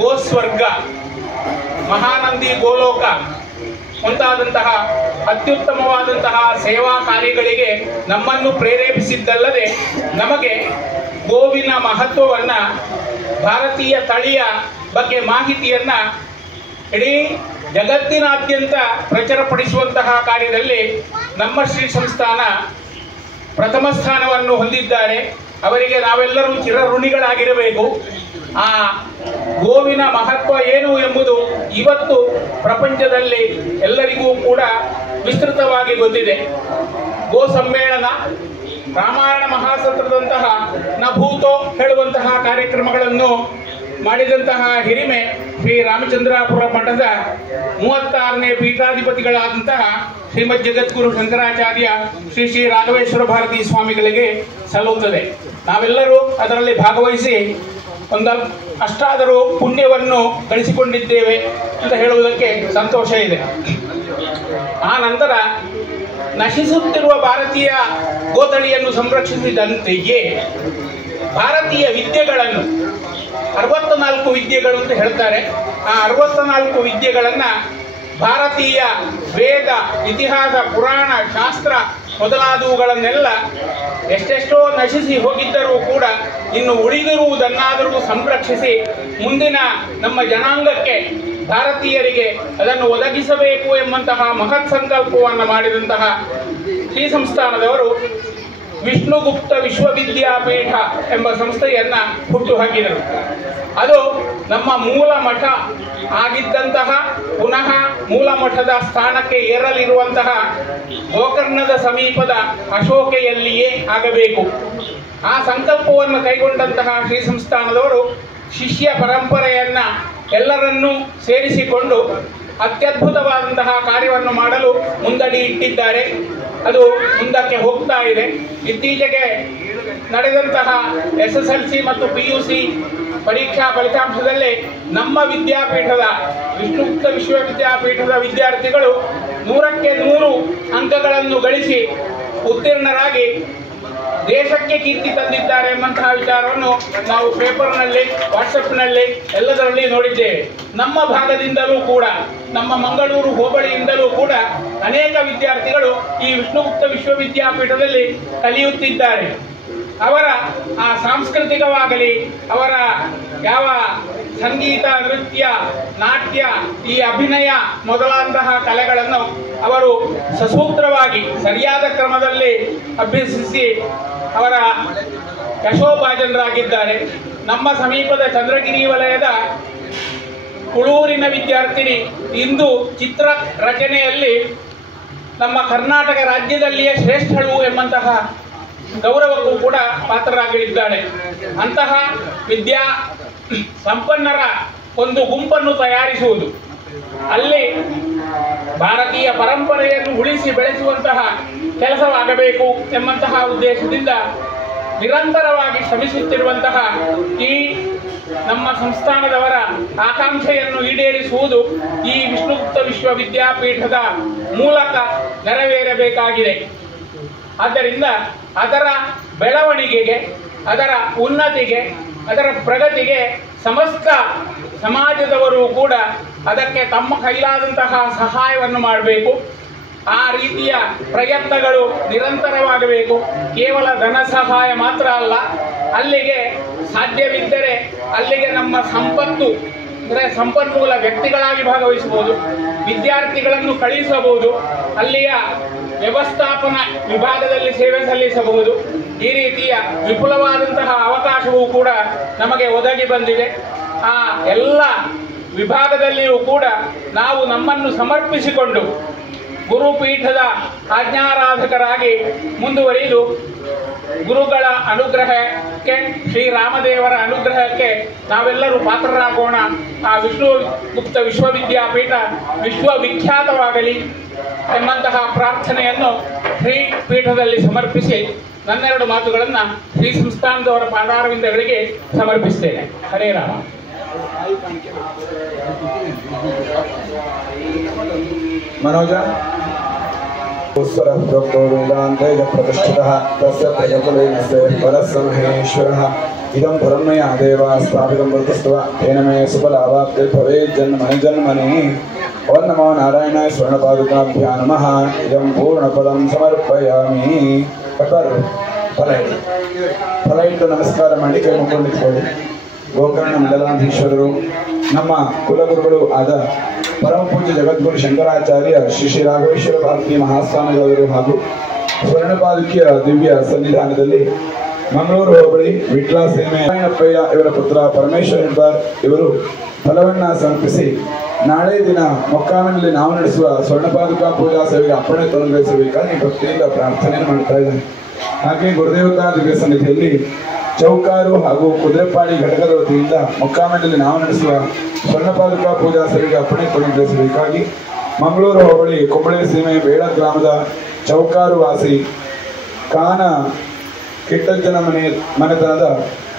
ಗೋಸ್ವರ್ಗ, ಮಹಾನಂದಿ ಗೋಲೋಕ ಮುಂತಾದಂತಹ ಅತ್ಯುತ್ತಮವಾದಂತಹ ಸೇವಾ ಕಾರ್ಯಗಳಿಗೆ ನಮ್ಮನ್ನು ಪ್ರೇರೇಪಿಸಿದ್ದಲ್ಲದೆ, ನಮಗೆ ಗೋವಿನ ಮಹತ್ವವನ್ನು, ಭಾರತೀಯ ತಳಿಯ ಬಗ್ಗೆ ಮಾಹಿತಿಯನ್ನು ಇಡೀ ಜಗತ್ತಿನಾದ್ಯಂತ ಪ್ರಚುರಪಡಿಸುವಂತಹ ಕಾರ್ಯದಲ್ಲಿ ನಮ್ಮ ಶ್ರೀ ಸಂಸ್ಥಾನ ಪ್ರಥಮ ಸ್ಥಾನವನ್ನು ಹೊಂದಿದ್ದಾರೆ. ಅವರಿಗೆ ನಾವೆಲ್ಲರೂ ಚಿರಋಣಿಗಳಾಗಿರಬೇಕು. ಆ ಗೋವಿನ ಮಹತ್ವ ಏನು ಎಂಬುದು ಇವತ್ತು ಪ್ರಪಂಚದಲ್ಲಿ ಎಲ್ಲರಿಗೂ ಕೂಡ ವಿಸ್ತೃತವಾಗಿ ಗೊತ್ತಿದೆ. ಗೋ ಸಮ್ಮೇಳನ, ರಾಮಾಯಣ ಮಹಾಸತ್ರದಂತಹ ನಭೂತೋ ಹೇಳುವಂತಹ ಕಾರ್ಯಕ್ರಮಗಳನ್ನು ಮಾಡಿದಂತಹ ಹಿರಿಮೆ ಶ್ರೀ ರಾಮಚಂದ್ರಾಪುರ ಮಠದ 36ನೇ ಪೀಠಾಧಿಪತಿಗಳಾದಂತಹ ಶ್ರೀಮದ್ ಜಗದ್ಗುರು ಶಂಕರಾಚಾರ್ಯ ಶ್ರೀ ಶ್ರೀ ರಾಘವೇಶ್ವರ ಭಾರತಿ ಸ್ವಾಮಿಗಳಿಗೆ ಸಲ್ಲುತ್ತದೆ. ನಾವೆಲ್ಲರೂ ಅದರಲ್ಲಿ ಭಾಗವಹಿಸಿ ಅಷ್ಟಾದರೂ ಪುಣ್ಯವನ್ನು ಗಳಿಸಿಕೊಂಡಿದ್ದೇವೆ ಅಂತ ಹೇಳುವುದಕ್ಕೆ ಸಂತೋಷ ಇದೆ. ಆ ನಂತರ ನಶಿಸುತ್ತಿರುವ ಭಾರತೀಯ ಗೋತಳಿಯನ್ನು ಸಂರಕ್ಷಿಸಿದಂತೆಯೇ ಭಾರತೀಯ ವಿದ್ಯೆಗಳನ್ನು 64 ವಿದ್ಯೆಗಳು ಅಂತ ಹೇಳ್ತಾರೆ. ಆ 64 ವಿದ್ಯೆಗಳನ್ನು ಭಾರತೀಯ ವೇದ, ಇತಿಹಾಸ, ಪುರಾಣ, ಶಾಸ್ತ್ರ ಮೊದಲಾದವುಗಳನ್ನೆಲ್ಲ ಎಷ್ಟೆಷ್ಟೋ ನಶಿಸಿ ಹೋಗಿದ್ದರೂ ಕೂಡ ಇನ್ನು ಉಳಿದಿರುವುದನ್ನಾದರೂ ಸಂರಕ್ಷಿಸಿ ಮುಂದಿನ ನಮ್ಮ ಜನಾಂಗಕ್ಕೆ, ಭಾರತೀಯರಿಗೆ ಅದನ್ನು ಒದಗಿಸಬೇಕು ಎಂಬಂತಹ ಮಹತ್ ಸಂಕಲ್ಪವನ್ನು ಮಾಡಿದಂತಹ ಶ್ರೀ ಸಂಸ್ಥಾನದವರು ವಿಷ್ಣುಗುಪ್ತ ವಿಶ್ವವಿದ್ಯಾಪೀಠ ಎಂಬ ಸಂಸ್ಥೆಯನ್ನು ಹುಟ್ಟುಹಾಕಿದರು. ಅದು ನಮ್ಮ ಮೂಲ ಮಠ ಆಗಿದ್ದಂತಹ ಪುನಃ ಮೂಲ ಮಠದ ಸ್ಥಾನಕ್ಕೆ ಏರಲಿರುವಂತಹ ಗೋಕರ್ಣದ ಸಮೀಪದ ಅಶೋಕೆಯಲ್ಲಿಯೇ ಆಗಬೇಕು. ಆ ಸಂಕಲ್ಪವನ್ನು ಕೈಗೊಂಡಂತಹ ಶ್ರೀ ಸಂಸ್ಥಾನದವರು ಶಿಷ್ಯ ಪರಂಪರೆಯನ್ನ ಎಲ್ಲರನ್ನೂ ಸೇರಿಸಿಕೊಂಡು ಅತ್ಯದ್ಭುತವಾದಂತಹ ಕಾರ್ಯವನ್ನು ಮಾಡಲು ಮುಂದಡಿ ಇಟ್ಟಿದ್ದಾರೆ. ಅದು ಮುಂದಕ್ಕೆ ಹೋಗ್ತಾ ಇದೆ. ಇತ್ತೀಚೆಗೆ ನಡೆದಂತಹ SSLC ಮತ್ತು PUC ಪರೀಕ್ಷಾ ಫಲಿತಾಂಶದಲ್ಲಿ ನಮ್ಮ ವಿದ್ಯಾಪೀಠದ ವಿಷ್ಣುಗುಪ್ತ ವಿಶ್ವವಿದ್ಯಾಪೀಠದ ವಿದ್ಯಾರ್ಥಿಗಳು 100ಕ್ಕೆ 100 ಅಂಕಗಳನ್ನು ಗಳಿಸಿ ಉತ್ತೀರ್ಣರಾಗಿ ದೇಶಕ್ಕೆ ಕೀರ್ತಿ ತಂದಿದ್ದಾರೆ ಎಂಬಂತಹ ವಿಚಾರವನ್ನು ನಾವು ಪೇಪರ್ನಲ್ಲಿ, ವಾಟ್ಸಪ್ನಲ್ಲಿ ಎಲ್ಲದರಲ್ಲಿ ನೋಡಿದ್ದೇವೆ. ನಮ್ಮ ಭಾಗದಿಂದಲೂ ಕೂಡ, ನಮ್ಮ ಮಂಗಳೂರು ಹೋಬಳಿಯಿಂದಲೂ ಕೂಡ ಅನೇಕ ವಿದ್ಯಾರ್ಥಿಗಳು ಈ ವಿಷ್ಣುಗುಪ್ತ ವಿಶ್ವವಿದ್ಯಾಪೀಠದಲ್ಲಿ ಕಲಿಯುತ್ತಿದ್ದಾರೆ. ಅವರ ಆ ಸಾಂಸ್ಕೃತಿಕವಾಗಲಿ, ಅವರ ಯಾವ ಸಂಗೀತ, ನೃತ್ಯ, ನಾಟ್ಯ, ಈ ಅಭಿನಯ ಮೊದಲಾದಂತಹ ಕಲೆಗಳನ್ನು ಅವರು ಸಸೂತ್ರವಾಗಿ ಸರಿಯಾದ ಕ್ರಮದಲ್ಲಿ ಅಭ್ಯಸಿಸಿ ಅವರ ಯಶೋಭಾಜನರಾಗಿದ್ದಾರೆ. ನಮ್ಮ ಸಮೀಪದ ಚಂದ್ರಗಿರಿ ವಲಯದ ಕುಳೂರಿನ ವಿದ್ಯಾರ್ಥಿನಿ ಇಂದು ಚಿತ್ರ ರಚನೆಯಲ್ಲಿ ನಮ್ಮ ಕರ್ನಾಟಕ ರಾಜ್ಯದಲ್ಲಿಯೇ ಶ್ರೇಷ್ಠಳು ಎಂಬಂತಹ ಗೌರವಕ್ಕೂ ಕೂಡ ಪಾತ್ರರಾಗಲಿದ್ದಾಳೆ. ಅಂತಹ ವಿದ್ಯಾ ಸಂಪನ್ನರ ಒಂದು ಗುಂಪನ್ನು ತಯಾರಿಸುವುದು, ಅಲ್ಲಿ ಭಾರತೀಯ ಪರಂಪರೆಯನ್ನು ಉಳಿಸಿ ಬೆಳೆಸುವಂತಹ ಕೆಲಸವಾಗಬೇಕು ಎಂಬಂತಹ ಉದ್ದೇಶದಿಂದ ನಿರಂತರವಾಗಿ ಶ್ರಮಿಸುತ್ತಿರುವಂತಹ ಈ ನಮ್ಮ ಸಂಸ್ಥಾನದವರ ಆಕಾಂಕ್ಷೆಯನ್ನು ಈಡೇರಿಸುವುದು ಈ ವಿಷ್ಣುಗುಪ್ತ ವಿಶ್ವವಿದ್ಯಾಪೀಠದ ಮೂಲಕ ನೆರವೇರಬೇಕಾಗಿದೆ. ಆದ್ದರಿಂದ ಅದರ ಬೆಳವಣಿಗೆಗೆ, ಅದರ ಉನ್ನತಿಗೆ, ಅದರ ಪ್ರಗತಿಗೆ ಸಮಸ್ತ ಸಮಾಜದವರು ಕೂಡ ಅದಕ್ಕೆ ತಮ್ಮ ಕೈಲಾದಂತಹ ಸಹಾಯವನ್ನು ಮಾಡಬೇಕು. ಆ ರೀತಿಯ ಪ್ರಯತ್ನಗಳು ನಿರಂತರವಾಗಬೇಕು. ಕೇವಲ ಧನ ಸಹಾಯ ಮಾತ್ರ ಅಲ್ಲ, ಅಲ್ಲಿಗೆ ಸಾಧ್ಯವಿದ್ದರೆ ಅಲ್ಲಿಗೆ ನಮ್ಮ ಸಂಪತ್ತು ಅಂದರೆ ಸಂಪನ್ಮೂಲ ವ್ಯಕ್ತಿಗಳಾಗಿ ಭಾಗವಹಿಸಬಹುದು, ವಿದ್ಯಾರ್ಥಿಗಳನ್ನು ಕಳಿಸಬಹುದು, ಅಲ್ಲಿಯ ವ್ಯವಸ್ಥಾಪನಾ ವಿಭಾಗದಲ್ಲಿ ಸೇವೆ ಸಲ್ಲಿಸಬಹುದು. ಈ ರೀತಿಯ ವಿಪುಲವಾದಂತಹ ಅವಕಾಶವೂ ಕೂಡ ನಮಗೆ ಒದಗಿ ಬಂದಿದೆ. ಆ ಎಲ್ಲ ವಿಭಾಗದಲ್ಲಿಯೂ ಕೂಡ ನಾವು ನಮ್ಮನ್ನು ಸಮರ್ಪಿಸಿಕೊಂಡು ಗುರುಪೀಠದ ಆಜ್ಞಾರಾಧಕರಾಗಿ ಮುಂದುವರಿದು ಗುರುಗಳ ಅನುಗ್ರಹಕ್ಕೆ, ಶ್ರೀರಾಮದೇವರ ಅನುಗ್ರಹಕ್ಕೆ ನಾವೆಲ್ಲರೂ ಪಾತ್ರರಾಗೋಣ. ಆ ವಿಷ್ಣುಗುಪ್ತ ವಿಶ್ವವಿದ್ಯಾಪೀಠ ವಿಶ್ವವಿಖ್ಯಾತವಾಗಲಿ ಎಂಬಂತಹ ಪ್ರಾರ್ಥನೆಯನ್ನು ಶ್ರೀ ಪೀಠದಲ್ಲಿ ಸಮರ್ಪಿಸಿ ನನ್ನೆರಡು ಮಾತುಗಳನ್ನು ಶ್ರೀ ಸಂಸ್ಥಾನದವರ ಪಾದಾರವಿಂದಗಳಿಗೆ ಸಮರ್ಪಿಸ್ತೇನೆ. ಹರೇ ರಾಮ. मनोज प्रोक्तो वेदान्ते प्रतिष्ठितः तस्य प्रजकुलेनस्य परसमहेश्वरः इदं परं मया देवा स्थापितं वर्तस्त्व तेन मे सुफलावाप्तिर् भवेत् जन्मनि ओं नमो नारायणाय स्वर्णपादुकाभ्यां नमः. इदं पूर्णपदं समर्पयामि. ಫಲ ಇಟ್ಟು ನಮಸ್ಕಾರ ಮಾಡಿ ಕೈ ಮುಕ್ಕೊಂಡಿಟ್ಕೊಳ್ಳಿ. ಗೋಕರ್ಣ ಮಂಡಲಾಧೀಶ್ವರರು, ನಮ್ಮ ಕುಲಗುರುಗಳು ಆದ ಪರಮ ಪೂಜ್ಯ ಜಗದ್ಗುರು ಶಂಕರಾಚಾರ್ಯ ಶ್ರೀ ಶ್ರೀ ರಾಘವೇಶ್ವರ ಭಾರತಿ ಮಹಾಸ್ವಾಮಿಗಳವರು ಹಾಗೂ ಸ್ವರ್ಣಪಾದುಕಿಯ ದಿವ್ಯ ಸನ್ನಿಧಾನದಲ್ಲಿ ಮಂಗಳೂರು ಹೋಬಳಿ ವಿಟ್ಲ ಸೀಮೆ ನಾರಾಯಣಪ್ಪಯ್ಯ ಇವರ ಪುತ್ರ ಪರಮೇಶ್ವರ್ ಇರ್ದಾರ್ ಇವರು ಫಲವನ್ನ ಸಮರ್ಪಿಸಿ ನಾಳೆ ದಿನ ಮೊಕ್ಕಾಮಿನಲ್ಲಿ ನಾವು ನಡೆಸುವ ಸ್ವರ್ಣಪಾದುಕಾ ಪೂಜಾ ಸೇವೆಗೆ ಅಪ್ಪಣೆ ತೊಲಗಿಸಬೇಕಾಗಿ ಭಕ್ತಿಯಿಂದ ಪ್ರಾರ್ಥನೆ ಮಾಡ್ತಾ ಇದ್ದಾರೆ. ಹಾಗೆ ಗುರುದೇವತಾ ದಿವ್ಯ ಸನ್ನಿಧಿಯಲ್ಲಿ ಚೌಕಾರು ಹಾಗೂ ಕುದುರೆಪಾಡಿ ಘಟಕದ ವತಿಯಿಂದ ಮುಕ್ಕಾಮಂಡಲಿ ನಾವು ನಡೆಸುವ ಸ್ವರ್ಣಪಾದುಕಾ ಪೂಜಾ ಸೇವೆಗೆ ಅಪ್ಪಣೆ ಕೊಡಬೇಕಾಗಿ ಮಂಗಳೂರು ಹೋಬಳಿ ಕುಂಬಳೆ ಸೀಮೆ ಬೇಳ ಗ್ರಾಮದ ಚೌಕಾರು ವಾಸಿ ಕಾನ ಕಿಟ್ಟಜ್ಜನ ಮನೆತನದ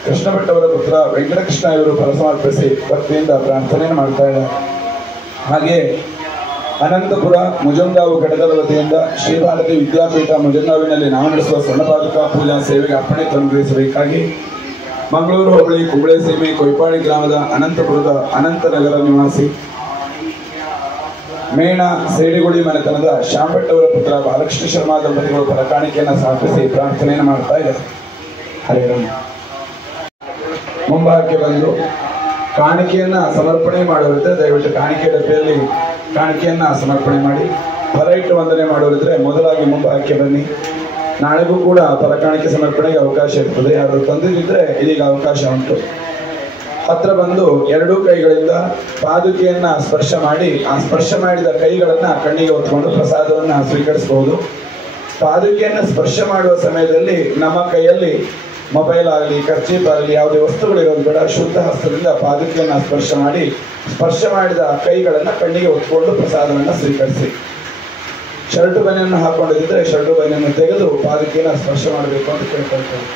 ಕೃಷ್ಣಭಟ್ ಅವರ ಪುತ್ರ ವೆಂಕಟಕೃಷ್ಣ ಇವರು ಫಲಸಮರ್ಪಿಸಿ ಭಕ್ತಿಯಿಂದ ಪ್ರಾರ್ಥನೆಯನ್ನು ಮಾಡ್ತಾ ಇದ್ದಾರೆ. ಹಾಗೆ ಅನಂತಪುರ ಮುಜಂಗಾವು ಘಟಕದ ವತಿಯಿಂದ ಶ್ರೀ ಭಾರತಿ ವಿದ್ಯಾಪೀಠ ಮುಜಂಗಾವಿನಲ್ಲಿ ನಾವು ನಡೆಸುವ ಸ್ವರ್ಣಪಾದುಕಾ ಪೂಜಾ ಸೇವೆಗೆ ಅಪ್ಪಣೆ ಅನುಗ್ರಹಿಸಬೇಕಾಗಿ ಮಂಗಳೂರು ಹೋಬಳಿ ಕುಂಬಳೆ ಸೀಮೆ ಕೊಯ್ಪಾಡಿ ಗ್ರಾಮದ ಅನಂತಪುರದ ಅನಂತನಗರ ನಿವಾಸಿ ಮೇಣ ಸೇಡಿಗುಳಿ ಮನೆತನದ ಶ್ಯಾಮಭಟ್ ಅವರ ಪುತ್ರ ಬಾಲಕೃಷ್ಣ ಶರ್ಮಾ ದಂಪತಿಗಳು ಫಲಕಾಣಿಕೆಯನ್ನು ಸಮರ್ಪಿಸಿ ಪ್ರಾರ್ಥನೆಯನ್ನು ಮಾಡ್ತಾ ಇದ್ದಾರೆ. ಹರಿರಾಮ. ಮುಂಭಾಗಕ್ಕೆ ಬಂದು ಕಾಣಿಕೆಯನ್ನ ಸಮರ್ಪಣೆ ಮಾಡೋರಿದ್ರೆ ದಯವಿಟ್ಟು ಕಾಣಿಕೆ ಡಬ್ಬಿಯಲ್ಲಿ ಕಾಣಿಕೆಯನ್ನ ಸಮರ್ಪಣೆ ಮಾಡಿ. ಫಲ ಇಟ್ಟು ವಂದನೆ ಮಾಡೋರಿದ್ರೆ ಮೊದಲಾಗಿ ಮುಂಭಾಗಕ್ಕೆ ಬನ್ನಿ. ನಾಳೆಗೂ ಕೂಡ ಫಲಕಾಣಿಕೆ ಸಮರ್ಪಣೆಗೆ ಅವಕಾಶ ಇರ್ತದೆ. ಯಾರು ತಂದಿದ್ದರೆ ಇದೀಗ ಅವಕಾಶ ಉಂಟು. ಹತ್ರ ಬಂದು ಎರಡೂ ಕೈಗಳಿಂದ ಪಾದುಕೆಯನ್ನ ಸ್ಪರ್ಶ ಮಾಡಿ ಆ ಸ್ಪರ್ಶ ಮಾಡಿದ ಕೈಗಳನ್ನ ಕಣ್ಣಿಗೆ ಹೊತ್ಕೊಂಡು ಪ್ರಸಾದವನ್ನ ಸ್ವೀಕರಿಸಬಹುದು. ಪಾದುಕೆಯನ್ನ ಸ್ಪರ್ಶ ಮಾಡುವ ಸಮಯದಲ್ಲಿ ನಮ್ಮ ಕೈಯಲ್ಲಿ ಮೊಬೈಲ್ ಆಗಲಿ ಕರ್ಚೀಪ್ ಆಗಲಿ ಯಾವುದೇ ವಸ್ತುಗಳಿರೋದು ಬೇಡ. ಶುದ್ಧ ಹಸ್ತದಿಂದ ಪಾದುಕೆಯನ್ನ ಸ್ಪರ್ಶ ಮಾಡಿ ಸ್ಪರ್ಶ ಮಾಡಿದ ಕೈಗಳನ್ನ ಕಣ್ಣಿಗೆ ಹೊತ್ಕೊಂಡು ಪ್ರಸಾದವನ್ನ ಸ್ವೀಕರಿಸಿ. ಶರ್ಟು ಬನಿಯನ್ನು ಹಾಕೊಂಡಿದ್ದರೆ ಶರ್ಟು ಬನಿಯನ್ನು ತೆಗೆದು ಪಾದುಕೆಯನ್ನ ಸ್ಪರ್ಶ ಮಾಡಬೇಕು ಅಂತ ಕೇಳ್ಕೊಳ್ತೇವೆ.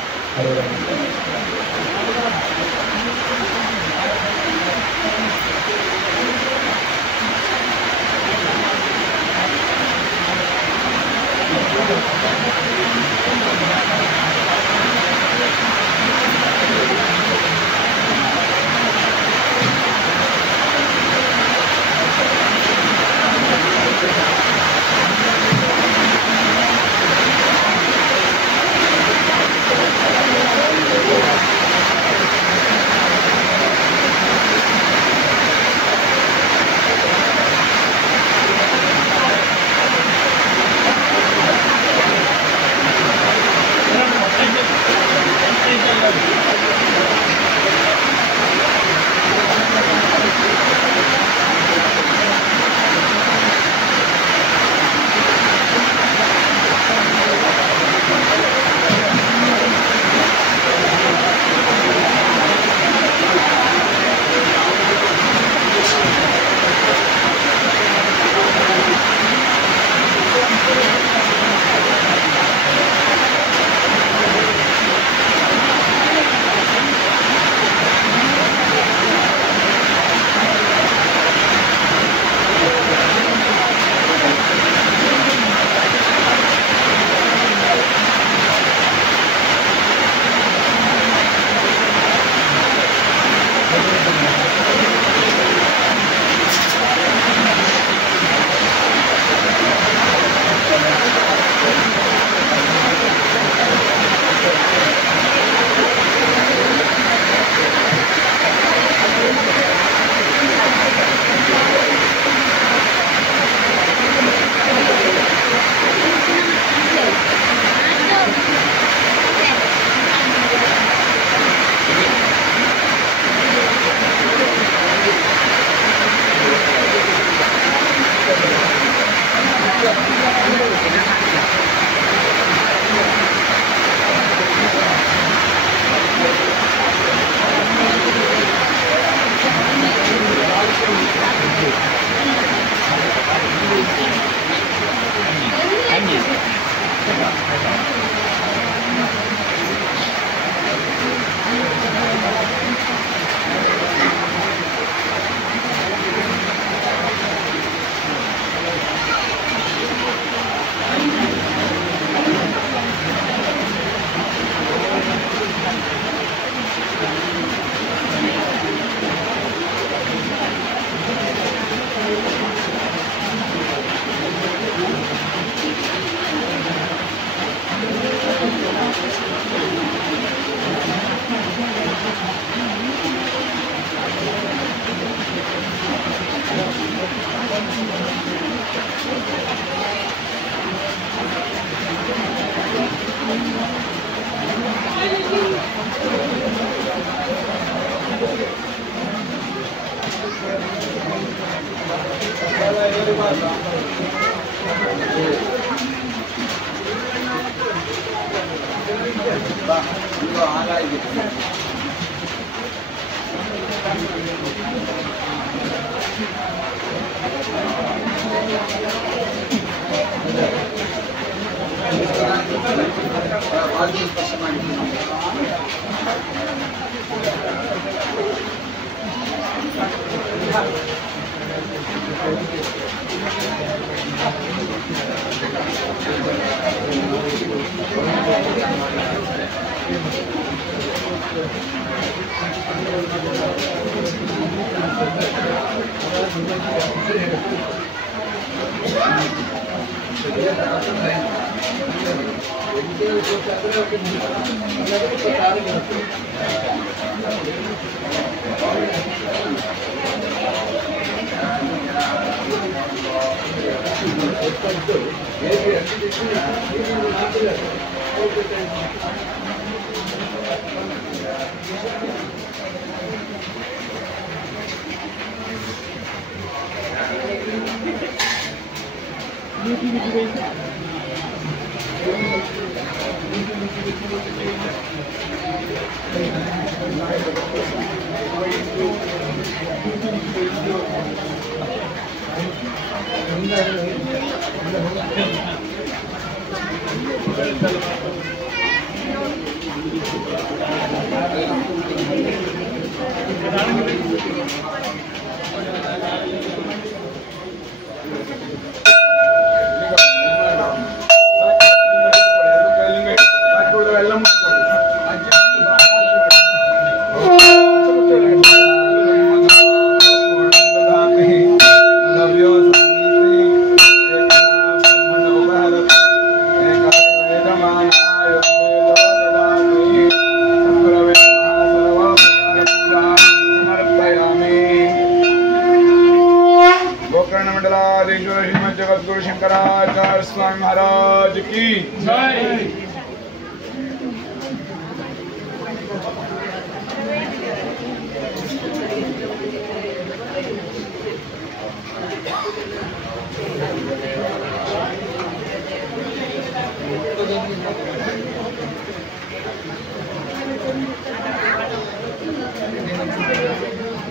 जगतगुरु शंकराचार्य स्वामी महाराज की जय।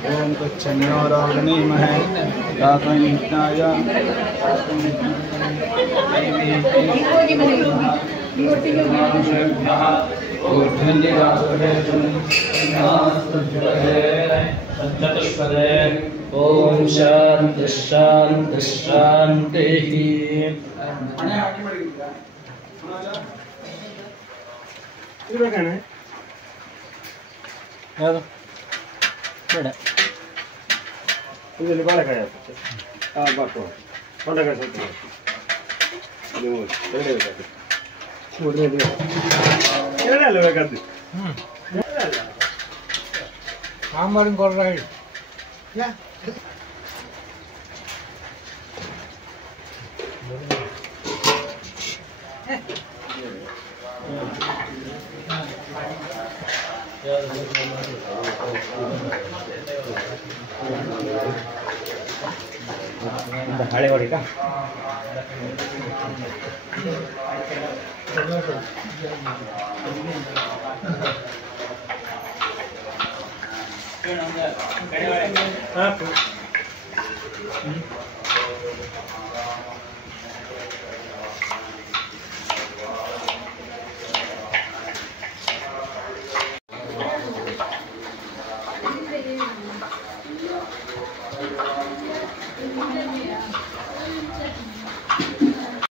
ओम तत्सन्नो रावणीमहे राघवेन्द्राय ओम शांति शांति शांति। ಯಾವುದು ಬೇಡ ಇದರಲ್ಲಿ ಬಾಳೆಕಾಯಿ ಆಗ್ತದೆ. ಬಾಕು ತೊಂಡೆಕಾಯಿ ಸ್ವಲ್ಪ ಅದು ಎರಡೇ ಬೇಕಾಗ್ತದೆ. ಎರಡೇ ಅಲ್ಲ ಬೇಕಾದ್ದು. ಸಾಂಬಾರಿನ ಕೊಡ್ರ ಹೇಳಿ. ಹಳೆ ಹೊಡಿಕ